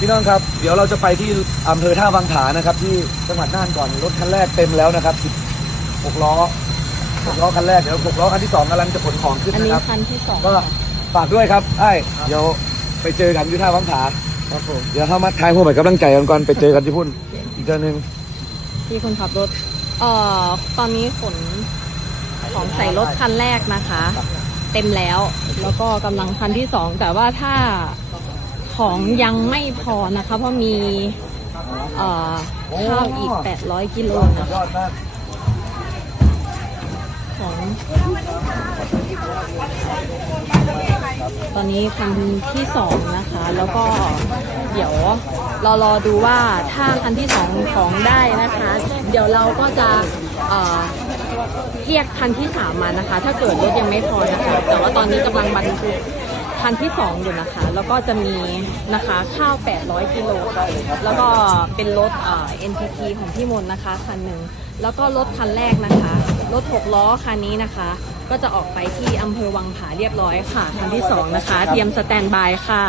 พี่น้องครับ เดี๋ยวเราจะไปที่อำเภอท่าวังผานะครับ ที่จังหวัดน่านก่อนรถคันแรกเต็มแล้วนะครับ16ล้อ6ล้อคันแรกเดี๋ยว6ล้อคันที่สองกำลังจะขนของขึ้นอันนะนี้ครับ คันที่สองก็ฝากด้วยครับไอ้เดี๋ยวไปเจอกันที่ท่าวังผาครับผมเดี๋ยวเข้ามาทายหัวใหม่กำลังใจกันก่อนไปเจอกันที่พุ่นอีกเดือนหนึ่งที่คนขับรถเอ่อตอนนี้ขนของใส่รถคันแรกนะคะ เต็มแล้ว แล้วก็กำลังคันที่สองแต่ว่าถ้า ของยังไม่พอนะคะ เพราะมีข้าวอีก 800 กิโลนะของตอนนี้คันที่สองนะคะ แล้วก็เดี๋ยวรารอดูว่าถ้าคันที่สองของได้นะคะ เดี๋ยวเราก็จะเเรียกคันที่สามมานะคะ ถ้าเกิดรถยังไม่พอนะคะ แต่ว่าตอนนี้กำลังบรรทุก คันที่สองอยู่นะคะ แล้วก็จะมีนะคะข้าว 800 กิโลแล้วก็เป็นรถเอ่อ NTT ของพี่มนต์นะคะคันหนึ่งแล้วก็รถคันแรกนะคะ รถหกล้อคันนี้นะคะ ก็จะออกไปที่อำเภอวังผาเรียบร้อยค่ะ คันที่สองนะคะ เตรียมสแตนบายค่ะ